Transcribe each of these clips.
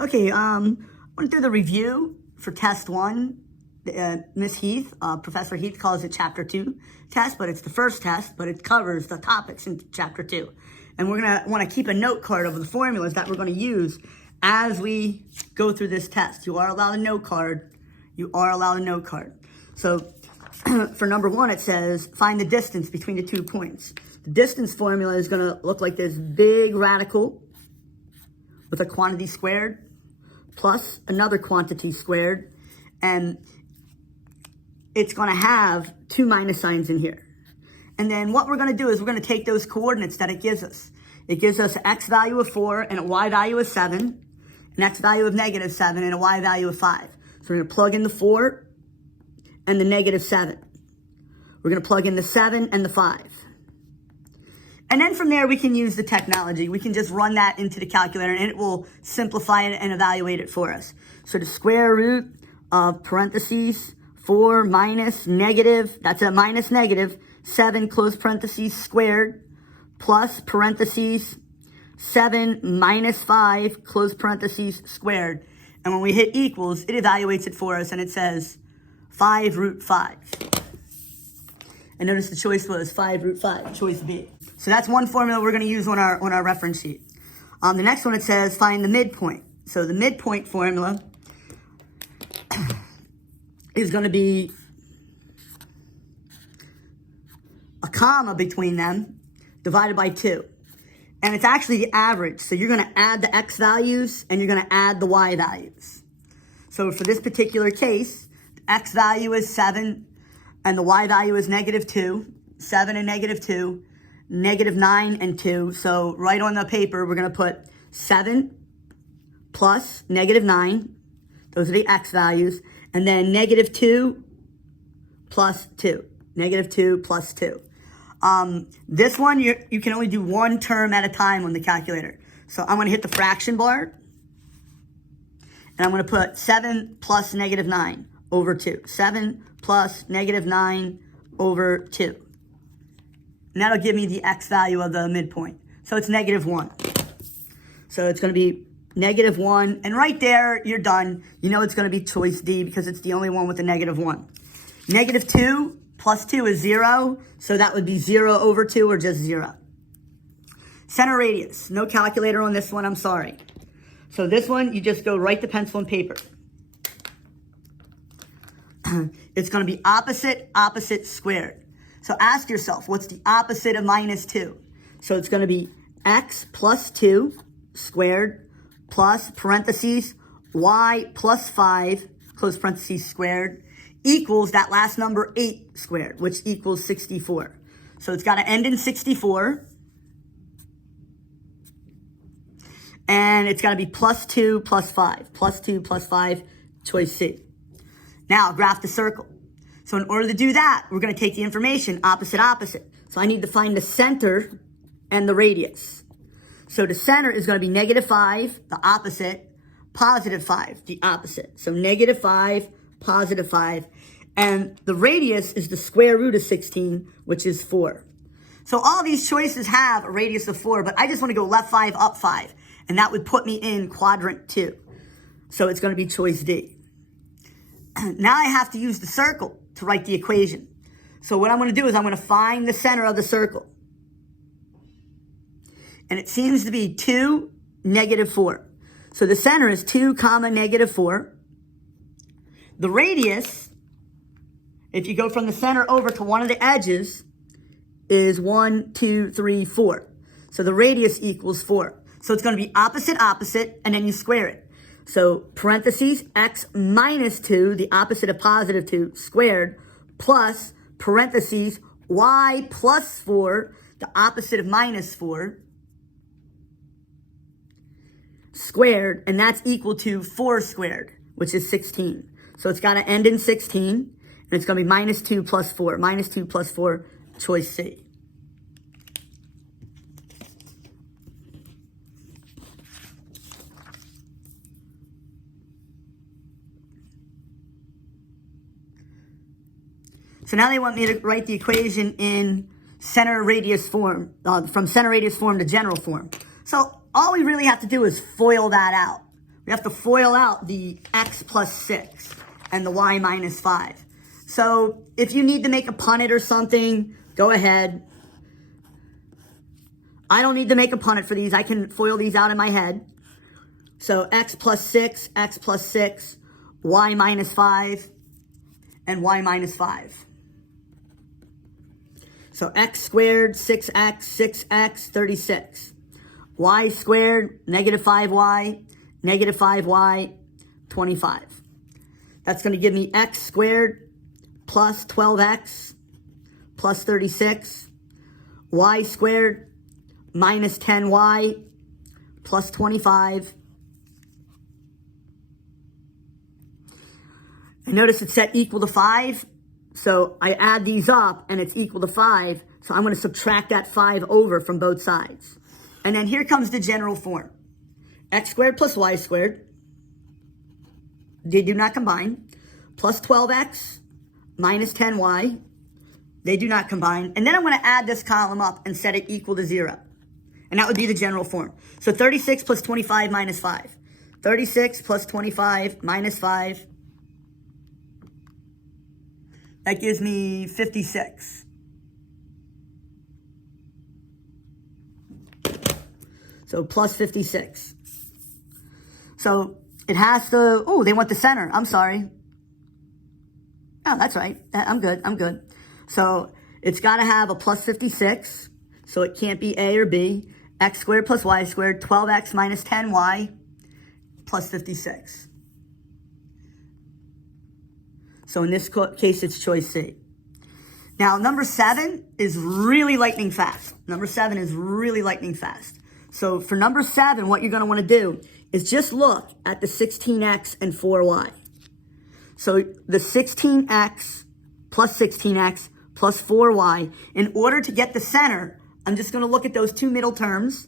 Okay, went through the review for test one. Miss Heath, Professor Heath calls it chapter 2 test, but it's the first test, but it covers the topics in chapter 2. And we're gonna wanna keep a note card of the formulas that we're gonna use as we go through this test. You are allowed a note card. You are allowed a note card. So for number 1, it says, find the distance between the 2 points. The distance formula is gonna look like this big radical with a quantity squared plus another quantity squared, and it's going to have 2 minus signs in here. And then what we're going to do is we're going to take those coordinates that it gives us. It gives us an x value of 4 and a y value of 7, an x value of negative 7 and a y value of 5. So we're going to plug in the 4 and the negative 7. We're going to plug in the 7 and the 5. And then from there, we can use the technology. We can just run that into the calculator, and it will simplify it and evaluate it for us. So the square root of parentheses 4 minus negative, that's a minus negative, 7 close parentheses squared, plus parentheses 7 minus 5 close parentheses squared. And when we hit equals, it evaluates it for us, and it says 5 root 5. And notice the choice was 5 root 5, choice B. So that's one formula we're going to use on our reference sheet. The next one, it says find the midpoint. So the midpoint formula is going to be a comma between them divided by 2. And it's actually the average. So you're going to add the x values and you're going to add the y values. So for this particular case, the x value is 7 and the y value is negative 2. 7 and negative 2. Negative 9 and 2. So right on the paper, we're going to put 7 plus negative 9. Those are the x values. And then negative 2 plus 2. Negative 2 plus 2. This one, you can only do one term at a time on the calculator. So I'm going to hit the fraction bar. And I'm going to put 7 plus negative 9 over 2. 7 plus negative 9 over 2. And that'll give me the x value of the midpoint. So it's negative 1. So it's going to be negative 1. And right there, you're done. You know it's going to be choice D because it's the only one with a negative 1. Negative 2 plus 2 is 0. So that would be 0 over 2 or just 0. Center radius. No calculator on this one. I'm sorry. So this one, you just go write the pencil and paper. It's going to be opposite, opposite squared. So ask yourself, what's the opposite of minus 2? So it's going to be x plus 2 squared plus parentheses y plus 5, close parentheses squared, equals that last number 8 squared, which equals 64. So it's got to end in 64. And it's got to be plus 2 plus 5. Plus 2 plus 5, choice C. Now graph the circle. So in order to do that, we're going to take the information opposite, opposite. So I need to find the center and the radius. So the center is going to be negative 5, the opposite, positive 5, the opposite. So negative 5, positive 5. And the radius is the square root of 16, which is 4. So all these choices have a radius of 4, but I just want to go left 5, up 5. And that would put me in quadrant 2. So it's going to be choice D. Now I have to use the circle to write the equation. So what I'm going to do is I'm going to find the center of the circle. And it seems to be 2, negative 4. So the center is 2, comma, negative 4. The radius, if you go from the center over to one of the edges, is 1, 2, 3, 4. So the radius equals 4. So it's going to be opposite, opposite, and then you square it. So parentheses, x minus 2, the opposite of positive 2, squared, plus parentheses, y plus 4, the opposite of minus 4, squared, and that's equal to 4 squared, which is 16. So it's got to end in 16, and it's going to be minus 2 plus 4. Minus 2 plus 4, choice C. So now they want me to write the equation in center radius form, from center radius form to general form. So all we really have to do is FOIL that out. we have to FOIL out the x plus 6 and the y minus 5. So if you need to make a punnet or something, go ahead. I don't need to make a punnet for these. I can FOIL these out in my head. So x plus 6, y minus 5, and y minus 5. So x squared, 6x, 36. Y squared, negative 5y, 25. That's going to give me x squared plus 12x plus 36. Y squared minus 10y plus 25. And notice it's set equal to 5. So I add these up and it's equal to 5. So I'm going to subtract that 5 over from both sides. And then here comes the general form. X squared plus y squared. They do not combine. Plus 12x minus 10y. They do not combine. And then I'm going to add this column up and set it equal to 0. And that would be the general form. So 36 plus 25 minus 5. 36 plus 25 minus 5. That gives me 56. So plus 56. So it has to, oh, they want the center. I'm sorry. Oh, that's right. I'm good. So it's got to have a plus 56. So it can't be A or B. X squared plus y squared, 12x minus 10y plus 56. So in this case, it's choice C. Now, number 7 is really lightning fast. So for number 7, what you're going to want to do is just look at the 16x and 4y. So the 16x plus 4y, in order to get the center, I'm just going to look at those two middle terms,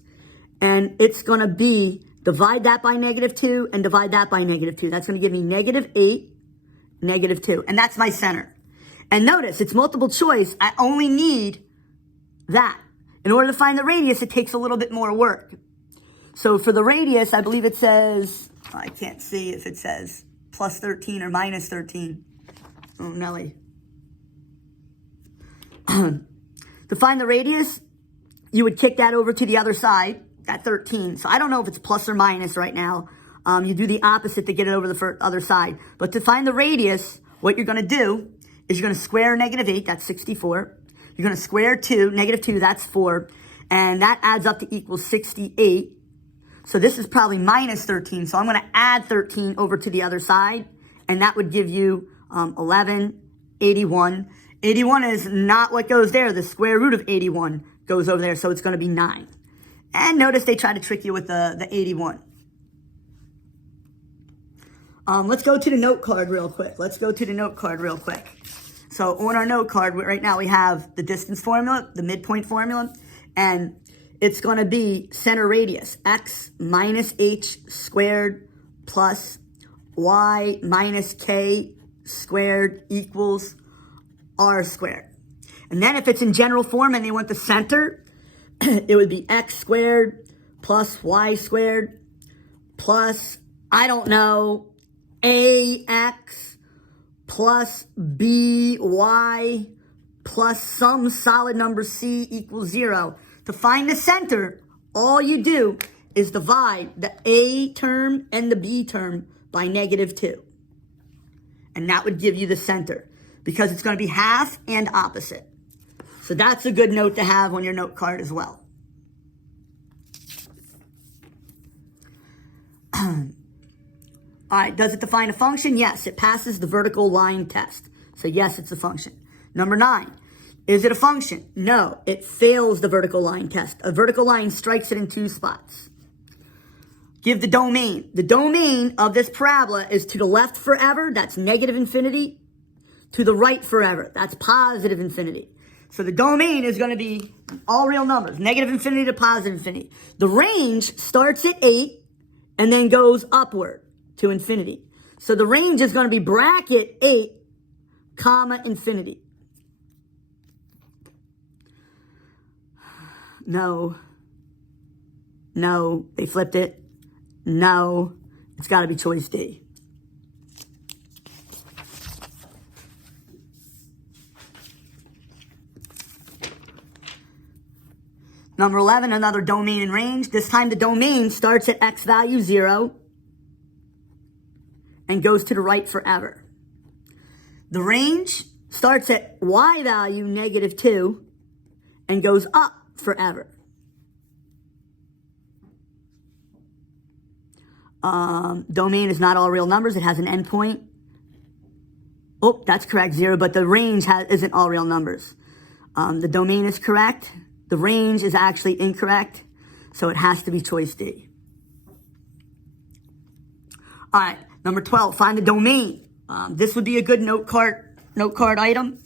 and it's going to be divide that by -2 and divide that by -2. That's going to give me -8, -2, and that's my center. And notice, it's multiple choice. I only need that. In order to find the radius, it takes a little bit more work. So for the radius, I believe it says, I can't see if it says plus 13 or minus 13. Oh, Nelly. To find the radius, you would kick that over to the other side, that 13. So I don't know if it's plus or minus right now. You do the opposite to get it over the other side. But to find the radius, what you're going to do is you're going to square -8, that's 64. You're going to square 2, -2, that's 4. And that adds up to equal 68. So this is probably minus 13. So I'm going to add 13 over to the other side. And that would give you 11, 81. 81 is not what goes there. The square root of 81 goes over there. So it's going to be 9. And notice they try to trick you with the 81. Let's go to the note card real quick. So on our note card right now, we have the distance formula, the midpoint formula, and it's going to be center radius, x minus h squared plus y minus k squared equals r squared. And then if it's in general form and they want the center, it would be x squared plus y squared plus, I don't know, ax plus by plus some solid number c equals 0. To find the center, all you do is divide the a term and the b term by -2. And that would give you the center, because it's going to be half and opposite. So that's a good note to have on your note card as well. All right, does it define a function? Yes, it passes the vertical line test. So yes, it's a function. Number 9, is it a function? No, it fails the vertical line test. A vertical line strikes it in 2 spots. Give the domain. The domain of this parabola is to the left forever, that's -infinity. To the right forever, that's +infinity. So the domain is going to be all real numbers, -infinity to +infinity. The range starts at 8 and then goes upward to infinity. So the range is going to be bracket 8, comma, infinity. No, they flipped it. No, It's got to be choice D. Number 11, another domain and range. This time the domain starts at x value 0 and goes to the right forever. The range starts at y value -2 and goes up forever. Domain is not all real numbers. It has an endpoint. Oh, that's correct, 0, but the range isn't all real numbers. The domain is correct. The range is actually incorrect, so it has to be choice D. All right, number 12, find the domain. This would be a good note card item.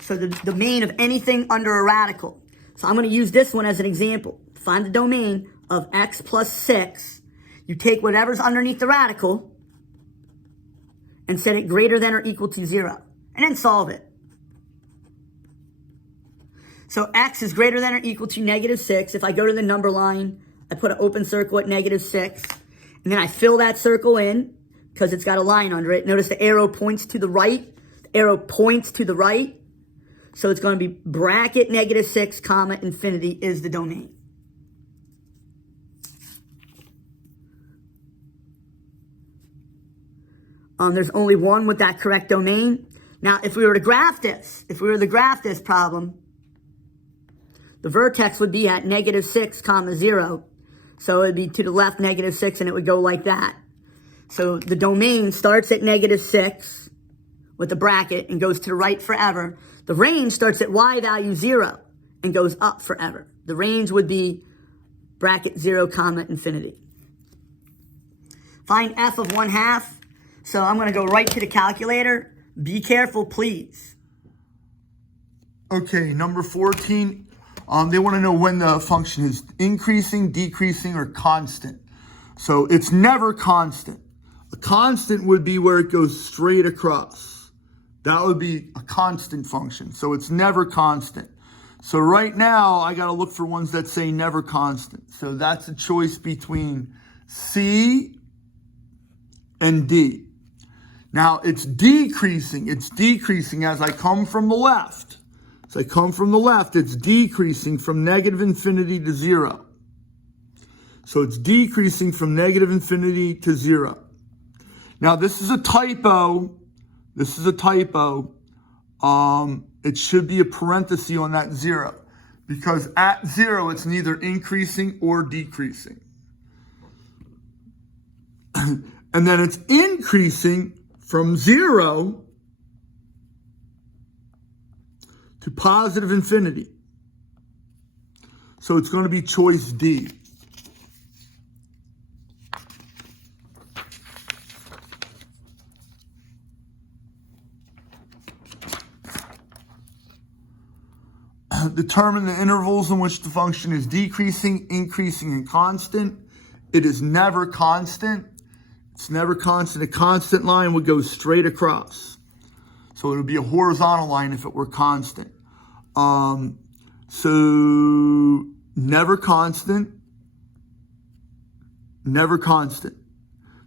So the domain of anything under a radical. So I'm going to use this one as an example. Find the domain of x plus 6. You take whatever's underneath the radical and set it greater than or equal to 0, and then solve it. So x is greater than or equal to -6. If I go to the number line, I put an open circle at -6, and then I fill that circle in because it's got a line under it. Notice the arrow points to the right. The arrow points to the right. So it's going to be bracket -6, comma, infinity is the domain. There's only one with that correct domain. Now, if we were to graph this problem, the vertex would be at -6, comma, 0. So it would be to the left -6, and it would go like that. So the domain starts at -6 with a bracket and goes to the right forever. The range starts at y value 0 and goes up forever. The range would be bracket 0, comma, infinity. Find f of 1/2. So I'm going to go right to the calculator. Be careful, please. Okay, number 14. They want to know when the function is increasing, decreasing, or constant. So it's never constant. A constant would be where it goes straight across. That would be a constant function. So it's never constant. So right now, I got to look for ones that say never constant. So that's a choice between C and D. Now it's decreasing. It's decreasing as I come from the left. As I come from the left, it's decreasing from -infinity to 0. So it's decreasing from -infinity to 0. Now this is a typo. This is a typo. It should be a parenthesis on that 0. Because at 0, it's neither increasing or decreasing. And then it's increasing from 0 to positive infinity. So it's going to be choice D. Determine the intervals in which the function is decreasing, increasing, and constant. It is never constant. It's never constant. A constant line would go straight across. So it would be a horizontal line if it were constant. So never constant. Never constant.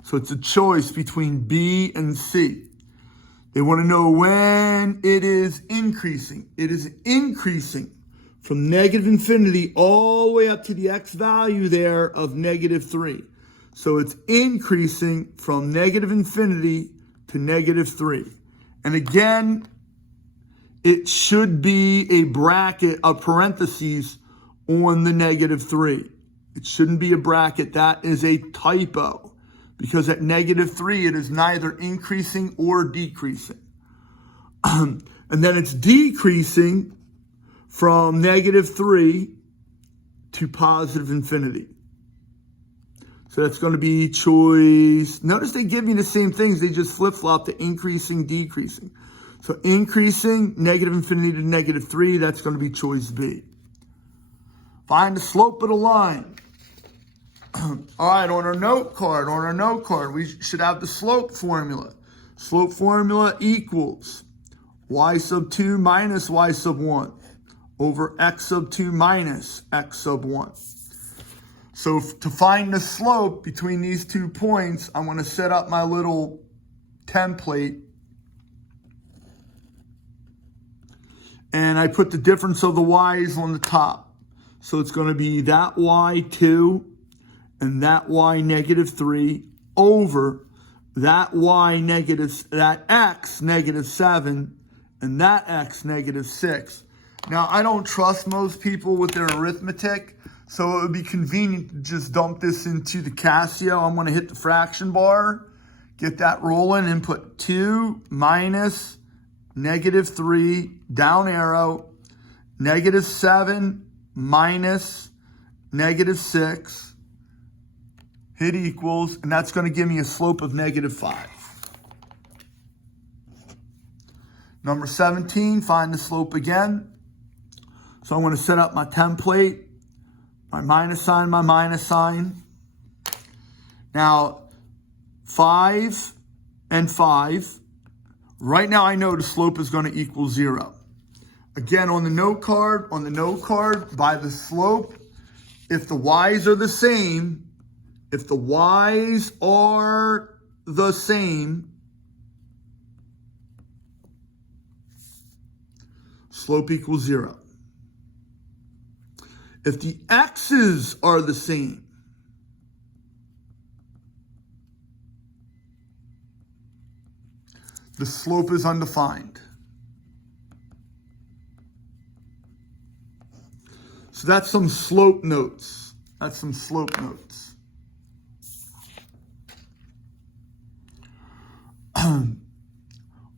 So it's a choice between B and C. They want to know when it is increasing. It is increasing from -infinity all the way up to the x value there of -3. So it's increasing from -infinity to -3. And again, it should be a bracket, a parentheses on the -3. It shouldn't be a bracket. That is a typo. Because at -3, it is neither increasing or decreasing. And then it's decreasing from -3 to positive infinity. So that's going to be choice. Notice they give me the same things. They just flip-flop to increasing, decreasing. So increasing, -infinity to -3, that's going to be choice B. Find the slope of the line. All right, on our note card, we should have the slope formula. Slope formula equals y sub 2 minus y sub 1 over x sub 2 minus x sub 1. So to find the slope between these 2 points, I'm going to set up my little template. And I put the difference of the y's on the top. So it's going to be that y 2 and that y negative 3 over that y negative, that x negative 7 and that x negative 6. Now, I don't trust most people with their arithmetic, so it would be convenient to just dump this into the Casio. I'm going to hit the fraction bar, get that rolling, and put 2 minus negative 3, down arrow, negative 7 minus negative 6, hit equals, and that's going to give me a slope of negative 5. Number 17, find the slope again. So I'm going to set up my template, my minus sign. Now, 5 and 5. Right now I know the slope is going to equal 0. Again, on the note card, by the slope, if the y's are the same, slope equals 0. If the x's are the same, the slope is undefined. So that's some slope notes.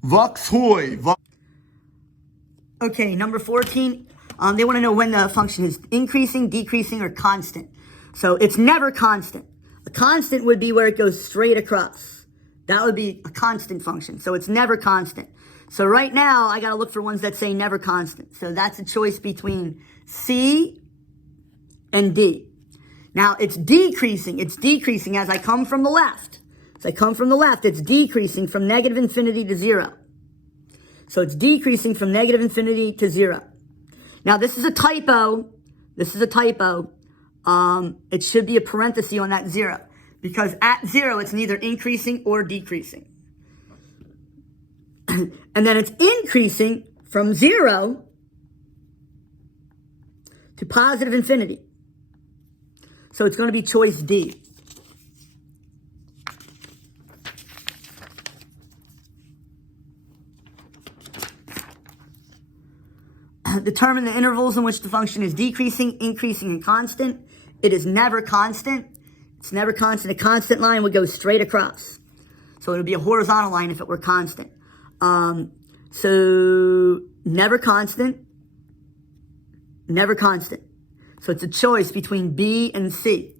Vux hoy. Okay, number 14, they want to know when the function is increasing, decreasing, or constant. So it's never constant. A constant would be where it goes straight across. That would be a constant function. So it's never constant. So right now, I got to look for ones that say never constant. So that's a choice between C and D. Now, it's decreasing. It's decreasing as I come from the left. It's decreasing from negative infinity to 0. So it's decreasing from negative infinity to 0. Now, this is a typo. It should be a parenthesis on that 0. Because at 0, it's neither increasing or decreasing. And then it's increasing from 0 to positive infinity. So it's going to be choice D. Determine the intervals in which the function is decreasing, increasing, and constant. It is never constant. It's never constant. A constant line would go straight across. So it would be a horizontal line if it were constant. So never constant. So it's a choice between B and C.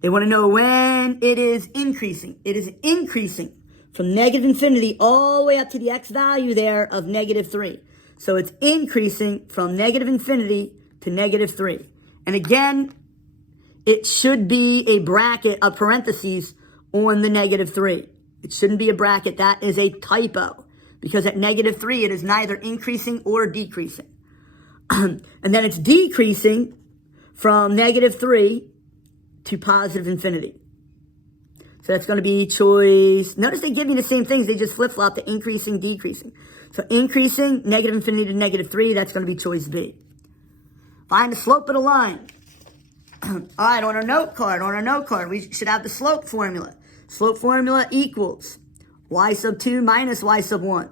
They want to know when it is increasing. It is increasing from negative infinity all the way up to the x value there of negative 3. So it's increasing from negative infinity to negative 3. And again, it should be a bracket, a parentheses on the negative 3. It shouldn't be a bracket. That is a typo. Because at negative 3, it is neither increasing or decreasing. And then it's decreasing from negative 3 to positive infinity. So that's going to be choice. Notice they give you the same things. They just flip-flop to increasing, decreasing. So increasing, negative infinity to negative 3, that's going to be choice B. Find the slope of the line. All right, on our note card, we should have the slope formula. Slope formula equals y sub 2 minus y sub 1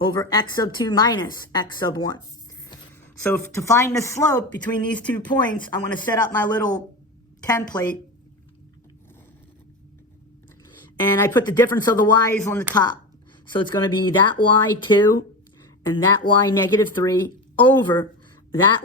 over x sub 2 minus x sub 1. So to find the slope between these 2 points, I'm going to set up my little template. And I put the difference of the y's on the top. So it's going to be that y 2 and that y negative 3 over that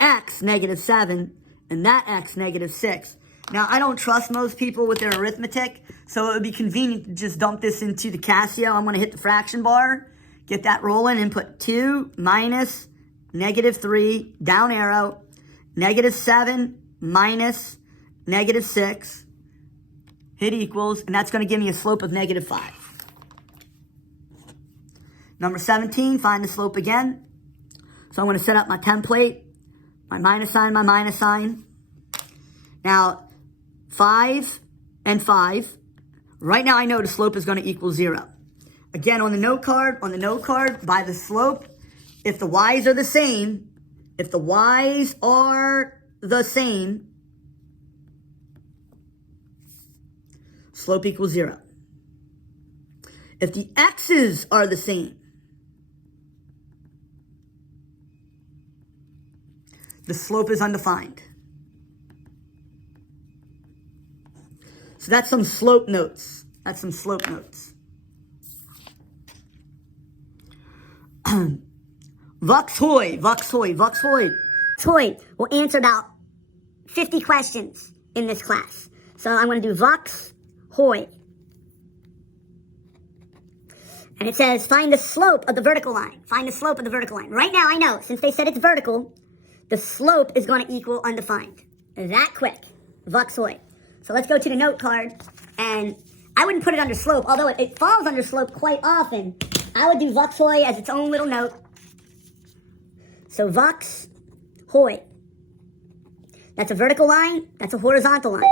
x negative 7 and that x negative 6. Now, I don't trust most people with their arithmetic, so it would be convenient to just dump this into the Casio. I'm going to hit the fraction bar, get that rolling, and put 2 minus negative 3, down arrow, negative 7 minus negative 6, hit equals, and that's going to give me a slope of negative 5. Number 17, find the slope again. So I'm going to set up my template, my minus sign. Now, 5 and 5. Right now I know the slope is going to equal 0. Again, on the note card, by the slope, if the y's are the same, slope equals 0. If the x's are the same, the slope is undefined. So that's some slope notes. Vux hoy. Toy will answer about 50 questions in this class. So I'm going to do Vux Hoy. And it says, find the slope of the vertical line. Right now I know, since they said it's vertical, the slope is going to equal undefined. That quick. Vux Hoy. So let's go to the note card. And I wouldn't put it under slope, although it falls under slope quite often. I would do Vux Hoy as its own little note. So Vux Hoy. That's a vertical line. That's a horizontal line.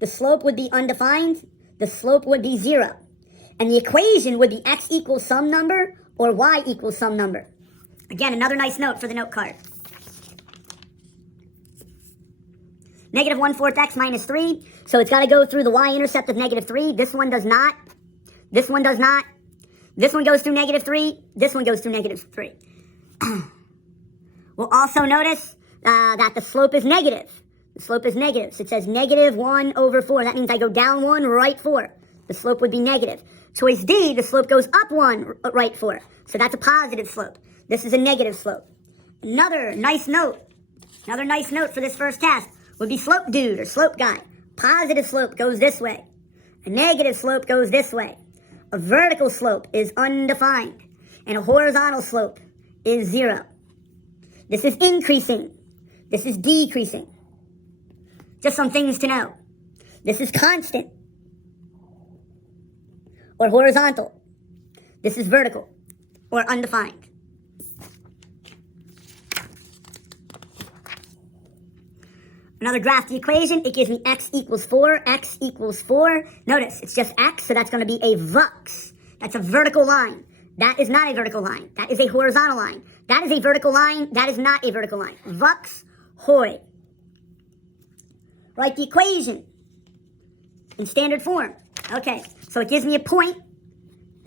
The slope would be undefined. The slope would be 0. And the equation would be x equals some number or y equals some number. Again, another nice note for the note card. Negative 1/4 x minus 3. So it's got to go through the y-intercept of negative 3. This one does not. This one does not. This one goes through negative 3. This one goes through negative 3. We'll also notice that the slope is negative. So it says negative 1/4. That means I go down 1, right 4. The slope would be negative. Choice D, the slope goes up 1, right 4. So that's a positive slope. This is a negative slope. Another nice note for this first task would be slope dude or slope guy. Positive slope goes this way. A negative slope goes this way. A vertical slope is undefined. And a horizontal slope is 0. This is increasing. This is decreasing. Just some things to know. This is constant or horizontal. This is vertical or undefined. Another graph the equation. It gives me x equals 4. Notice, it's just x, so that's going to be a vux. That's a vertical line. That is not a vertical line. That is a horizontal line. That is a vertical line. That is not a vertical line. Vux hoy. Write the equation in standard form. Okay, so it gives me a point,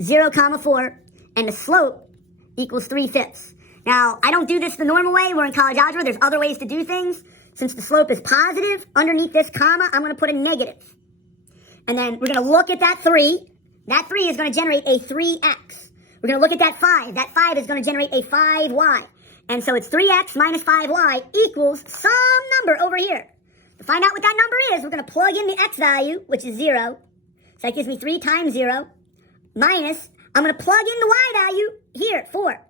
0, 4, and the slope equals 3/5. Now, I don't do this the normal way. We're in college algebra. There's other ways to do things. Since the slope is positive, underneath this comma, I'm going to put a negative. And then we're going to look at that 3. That 3 is going to generate a 3x. We're going to look at that 5. That 5 is going to generate a 5y. And so it's 3x minus 5y equals some number over here. To find out what that number is, we're going to plug in the x value, which is 0. So that gives me 3 times 0 minus, I'm going to plug in the y value here, 4.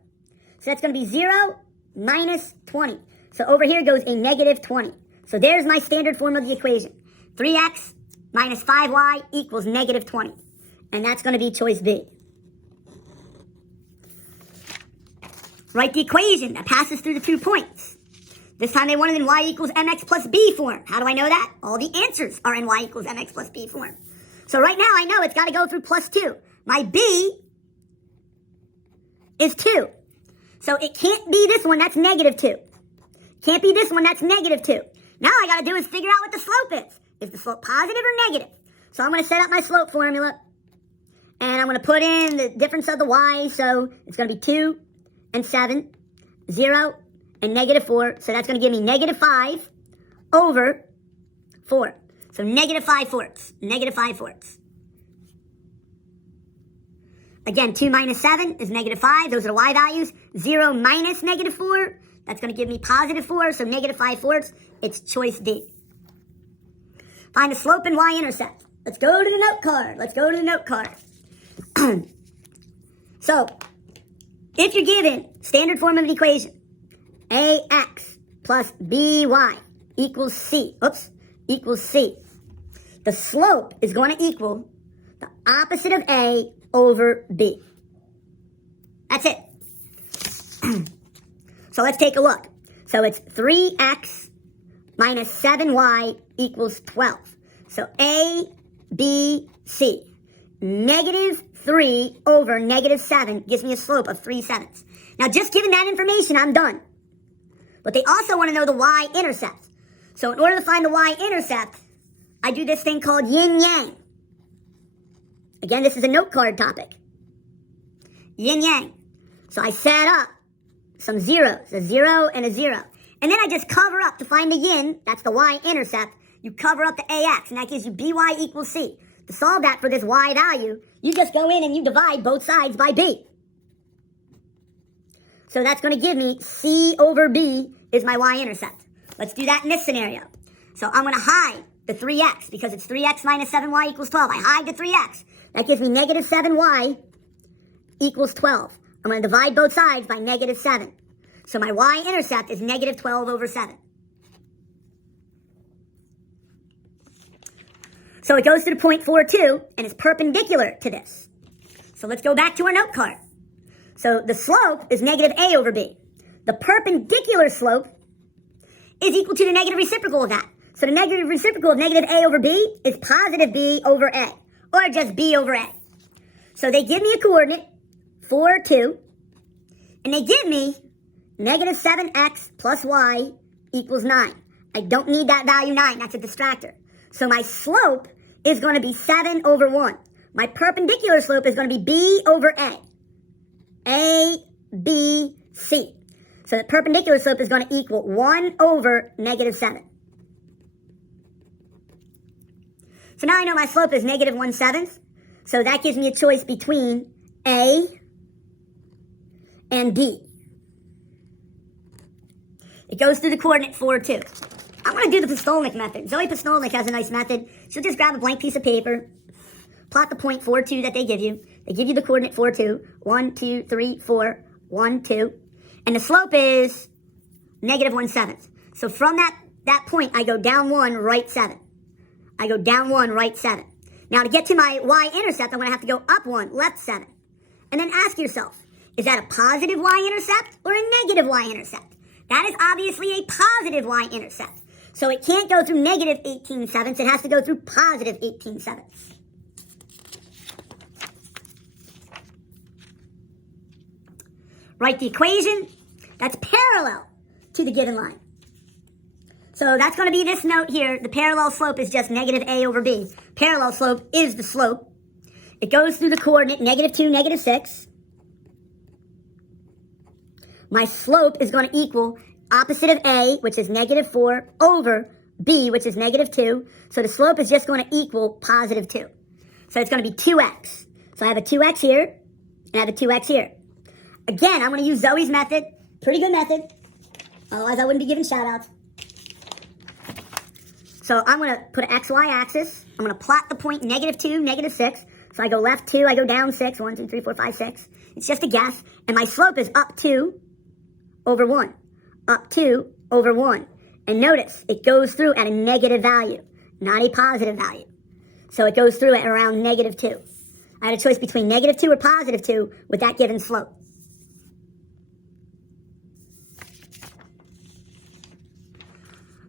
So that's going to be 0 minus 20. So over here goes a negative 20. So there's my standard form of the equation. 3x minus 5y equals negative 20. And that's going to be choice B. Write the equation that passes through the 2 points. This time they wanted in y equals mx plus b form. How do I know that? All the answers are in y equals mx plus b form. So right now I know it's got to go through plus 2. My b is 2. So it can't be this one, that's negative 2. Can't be this one, that's negative 2. Now I got to do is figure out what the slope is. Is the slope positive or negative? So I'm going to set up my slope formula. And I'm going to put in the difference of the y. So it's going to be 2 and 7, 0 and negative 4. So that's going to give me negative 5 over 4. So negative 5/4. Negative 5/4. Again, 2 minus 7 is negative 5. Those are the y values. 0 minus negative 4. That's going to give me positive 4. So negative 5/4. It's choice D. Find the slope and y-intercept. Let's go to the note card. So, if you're given standard form of the equation, ax plus by equals c. The slope is going to equal the opposite of a over b. That's it. So let's take a look. So it's 3x minus 7y equals 12. So A, B, C. Negative 3 over negative 7 gives me a slope of 3/7. Now, just given that information, I'm done. But they also want to know the y-intercept. So in order to find the y-intercept, I do this thing called yin-yang. Again, this is a note card topic. Yin-yang. So I set up some zeros, a 0 and a 0. And then I just cover up to find the yin, that's the y-intercept. You cover up the ax, and that gives you by equals c. To solve that for this y value, you just go in and you divide both sides by b. So that's going to give me c over b is my y-intercept. Let's do that in this scenario. So I'm going to hide the 3x because it's 3x minus 7y equals 12. I hide the 3x. That gives me negative 7y equals 12. I'm going to divide both sides by negative 7. So my y-intercept is negative 12 over 7. So it goes to the point 4,2 and is perpendicular to this. So let's go back to our note card. So the slope is negative a over b. The perpendicular slope is equal to the negative reciprocal of that. So the negative reciprocal of negative a over b is positive b over a, or just b over a. So they give me a coordinate, 4, 2, and they give me negative 7x plus y equals 9. I don't need that value 9, that's a distractor. So my slope is going to be 7 over 1. My perpendicular slope is going to be b over a. A, B, C. So the perpendicular slope is going to equal 1 over negative 7. So now I know my slope is negative 1/7. So that gives me a choice between A and B. It goes through the coordinate 4, 2. I'm going to do the Pistolnik method. Zoe Pistolnik has a nice method. She'll just grab a blank piece of paper, plot the point 4, 2 that they give you. They give you the coordinate 4, 2. 1, 2, 3, 4, 1, 2. And the slope is negative 1/7. So from that point, I go down 1, right 7. I go down 1, right 7. Now to get to my y-intercept, I'm going to have to go up 1, left 7. And then ask yourself, is that a positive y-intercept or a negative y-intercept? That is obviously a positive y-intercept. So it can't go through negative 18/7. It has to go through positive 18/7. Write the equation that's parallel to the given line. So that's going to be this note here. The parallel slope is just negative a over b. Parallel slope is the slope. It goes through the coordinate negative 2, negative 6. My slope is going to equal opposite of a, which is negative 4, over b, which is negative 2. So the slope is just going to equal positive 2. So it's going to be 2x. So I have a 2x here, and I have a 2x here. Again, I'm going to use Zoe's method. Pretty good method. Otherwise, I wouldn't be giving shout-outs. So I'm going to put an xy axis. I'm going to plot the point negative 2, negative 6. So I go left 2, I go down 6. 1, 2, 3, 4, 5, 6. It's just a guess. And my slope is up 2 over 1. Up 2 over 1. And notice, it goes through at a negative value, not a positive value. So it goes through at around negative 2. I had a choice between negative 2 or positive 2 with that given slope.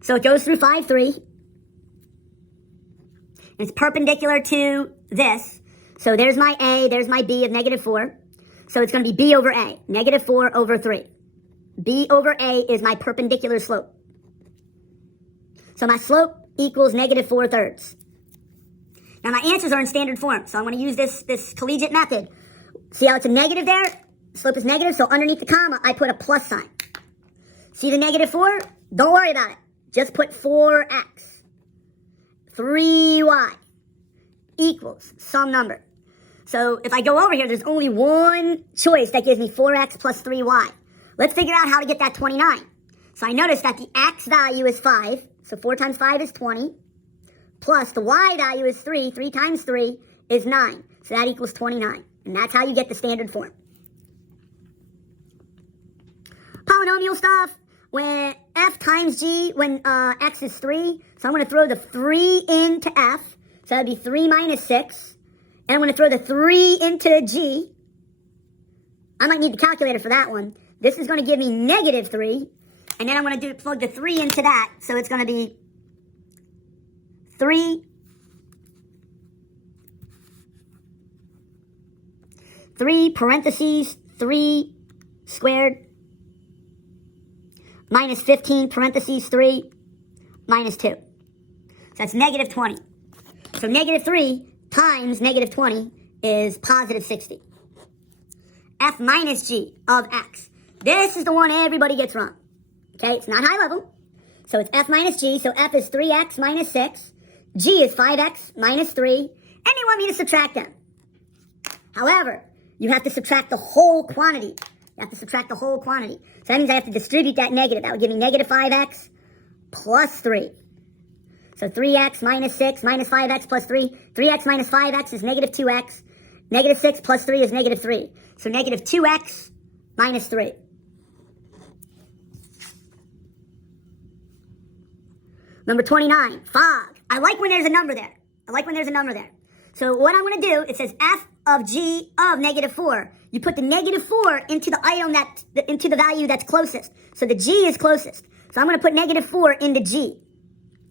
So it goes through 5, 3. It's perpendicular to this. So there's my A, there's my B of negative 4. So it's going to be B over A, negative 4 over 3. B over A is my perpendicular slope. So my slope equals negative 4/3. Now my answers are in standard form, so I'm going to use this collegiate method. See how it's a negative there? Slope is negative, so underneath the comma, I put a plus sign. See the negative 4? Don't worry about it. Just put 4x. 3y equals some number. So if I go over here, there's only one choice that gives me 4x plus 3y. Let's figure out how to get that 29. So I notice that the x value is 5. So 4 times 5 is 20. Plus the y value is 3. 3 times 3 is 9. So that equals 29. And that's how you get the standard form. Polynomial stuff. When f times g, when x is 3. So I'm going to throw the 3 into f. So that would be 3 minus 6. And I'm going to throw the 3 into g. I might need the calculator for that one. This is going to give me negative 3. And then I'm going to plug the 3 into that. So it's going to be 3 parentheses 3 squared minus 15 parentheses 3 minus 2. So that's negative 20. So negative 3 times negative 20 is positive 60. F minus g of x. This is the one everybody gets wrong. Okay, it's not high level. So it's f minus g. So f is 3x minus 6. G is 5x minus 3. And they want me to subtract them. However, you have to subtract the whole quantity. You have to subtract the whole quantity. So that means I have to distribute that negative. That would give me negative 5x plus 3. So 3x minus 6 minus 5x plus 3. 3x minus 5x is negative 2x. Negative 6 plus 3 is negative 3. So negative 2x minus 3. Number 29, fog. I like when there's a number there. So what I'm going to do, it says f of g of negative 4. You put the negative 4 into the item into the value that's closest. So the g is closest. So I'm going to put negative 4 into g.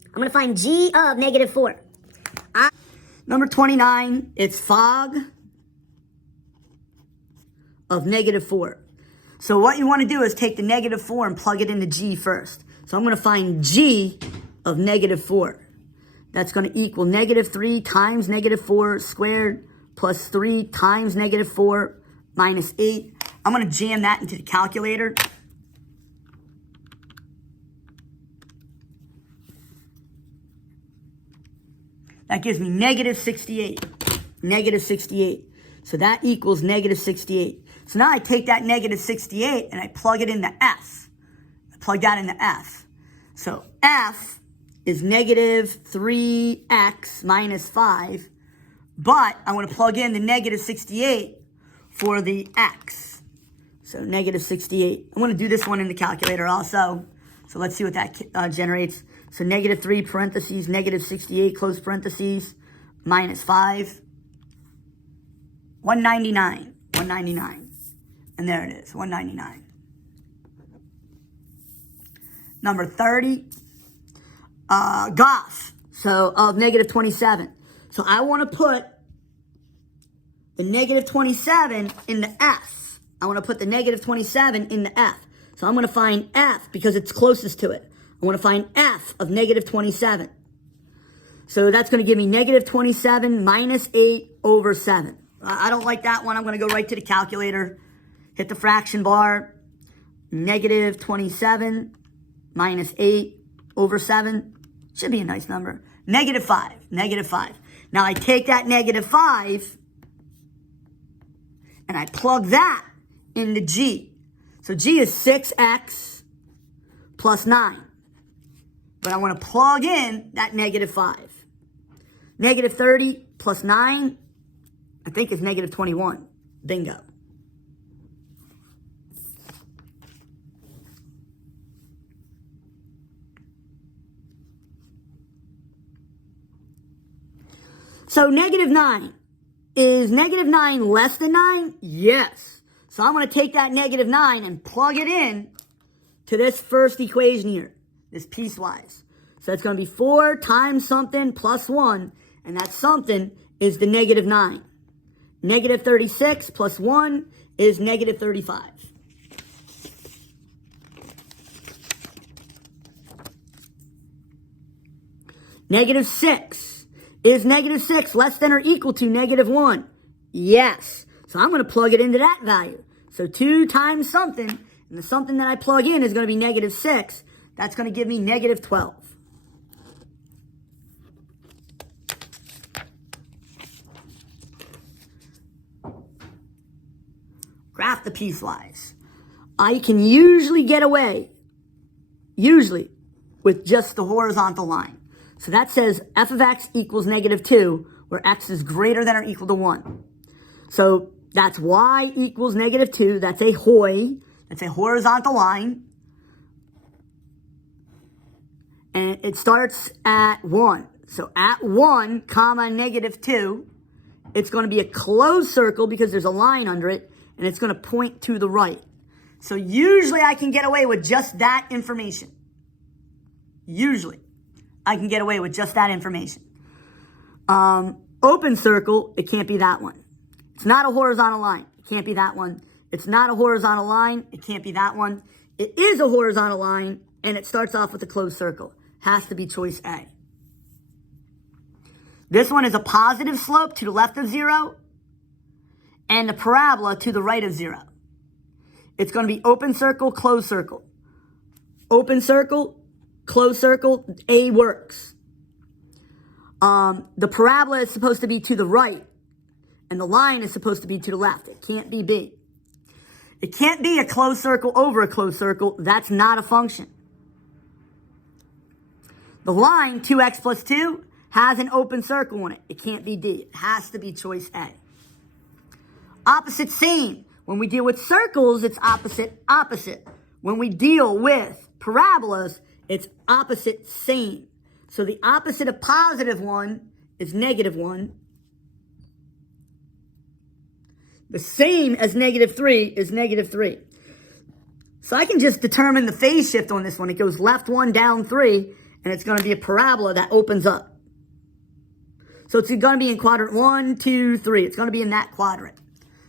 I'm going to find g of negative 4. Number 29, it's fog of negative 4. So what you want to do is take the negative 4 and plug it into g first. So I'm going to find g of negative 4. That's going to equal negative 3 times negative 4 squared plus 3 times negative 4 minus 8. I'm going to jam that into the calculator. That gives me negative 68. Negative 68. So that equals negative 68. So now I take that negative 68 and I plug it into F. I plug that into F. So F is negative 3x minus 5. But I want to plug in the negative 68 for the x. So negative 68. I'm going to do this one in the calculator also. So let's see what that generates. So negative 3 parentheses, negative 68 close parentheses, minus 5. 199. 199. And there it is, 199. Number 30. Goth. So of negative 27. So I want to put the negative 27 in the F. I want to put the negative 27 in the F. So I'm going to find F because it's closest to it. I want to find F of negative 27. So that's going to give me negative 27 minus 8 over 7. I don't like that one. I'm going to go right to the calculator. Hit the fraction bar. Negative 27 minus 8 over 7. Should be a nice number. Negative 5. Negative 5. Now I take that negative 5 and I plug that into G. So G is 6x plus 9. But I want to plug in that negative 5. Negative 30 plus 9, I think is negative 21. Bingo. So negative 9. Is negative 9 less than 9? Yes. So I'm going to take that negative 9 and plug it in to this first equation here, this piecewise. So it's going to be 4 times something plus 1, and that something is the negative 9. Negative 36 plus 1 is negative 35. Negative 6. Is negative 6 less than or equal to negative 1? Yes. So I'm going to plug it into that value. So 2 times something, and the something that I plug in is going to be negative 6. That's going to give me negative 12. Graph the piecewise. I can usually get away, with just the horizontal line. So that says f of x equals negative 2, where x is greater than or equal to 1. So that's y equals negative 2. That's a HOI. That's a horizontal line. And it starts at 1. So at 1, comma, negative 2, it's going to be a closed circle because there's a line under it, and it's going to point to the right. So usually I can get away with just that information. Usually I can get away with just that information. Open circle, it can't be that one. It's not a horizontal line. It can't be that one. It's not a horizontal line. It can't be that one. It is a horizontal line, and it starts off with a closed circle. Has to be choice A. This one is a positive slope to the left of 0, and the parabola to the right of 0. It's going to be open circle, closed circle. Open circle, closed circle, A works. The parabola is supposed to be to the right, and the line is supposed to be to the left. It can't be B. It can't be a closed circle over a closed circle. That's not a function. The line, 2x plus 2, has an open circle in it. It can't be D. It has to be choice A. Opposite, same. When we deal with circles, it's opposite, opposite. When we deal with parabolas, it's opposite, same. So the opposite of positive 1 is negative 1. The same as negative 3 is negative 3. So I can just determine the phase shift on this one. It goes left 1, down 3, and it's going to be a parabola that opens up. So it's going to be in quadrant 1, 2, 3. It's going to be in that quadrant.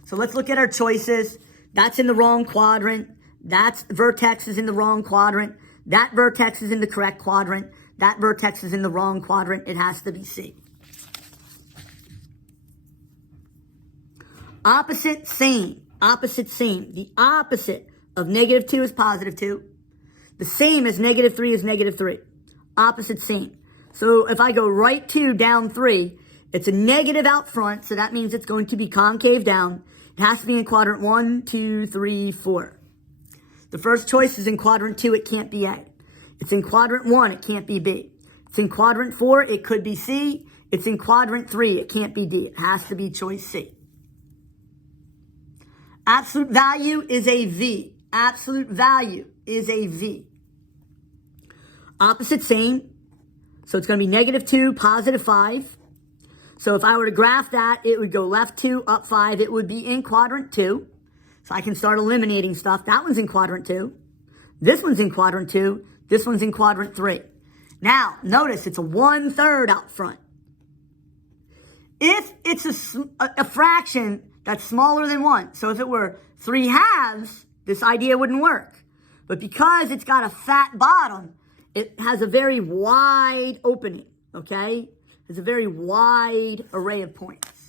So let's look at our choices. That's in the wrong quadrant. That vertex is in the wrong quadrant. That vertex is in the correct quadrant. That vertex is in the wrong quadrant. It has to be C. Opposite, same. Opposite, same. The opposite of negative 2 is positive 2. The same as negative 3 is negative 3. Opposite, same. So if I go right 2, down 3, it's a negative out front, so that means it's going to be concave down. It has to be in quadrant 1, 2, 3, 4. The first choice is in quadrant 2, it can't be A. It's in quadrant 1, it can't be B. It's in quadrant 4, it could be C. It's in quadrant 3, it can't be D. It has to be choice C. Absolute value is a V. Absolute value is a V. Opposite, same. So it's going to be negative 2, positive 5. So if I were to graph that, it would go left 2, up 5. It would be in quadrant 2. So I can start eliminating stuff. That one's in quadrant 2. This one's in quadrant 2. This one's in quadrant 3. Now, notice it's a 1/3 out front. If it's a fraction that's smaller than 1, so if it were 3/2, this idea wouldn't work. But because it's got a fat bottom, it has a very wide opening, okay? It's a very wide array of points.